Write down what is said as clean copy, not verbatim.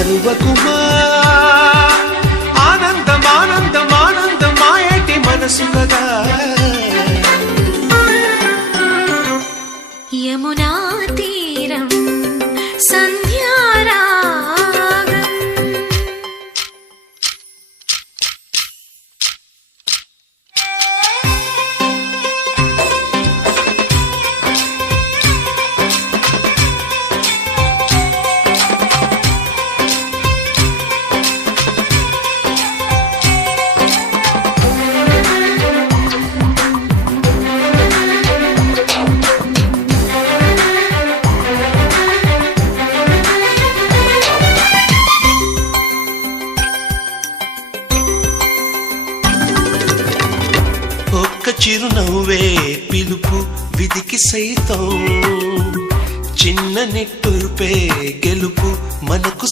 మరువకుమా ఆనందం ఆనందం ఆనందం మాయేటి మనసు కదా యమునా తీరం సంధ్యారాగం చిరునవ్వే పిలుపు విధికి సైతం చిన్న నిట్టూర్పే గెలుపు మనకు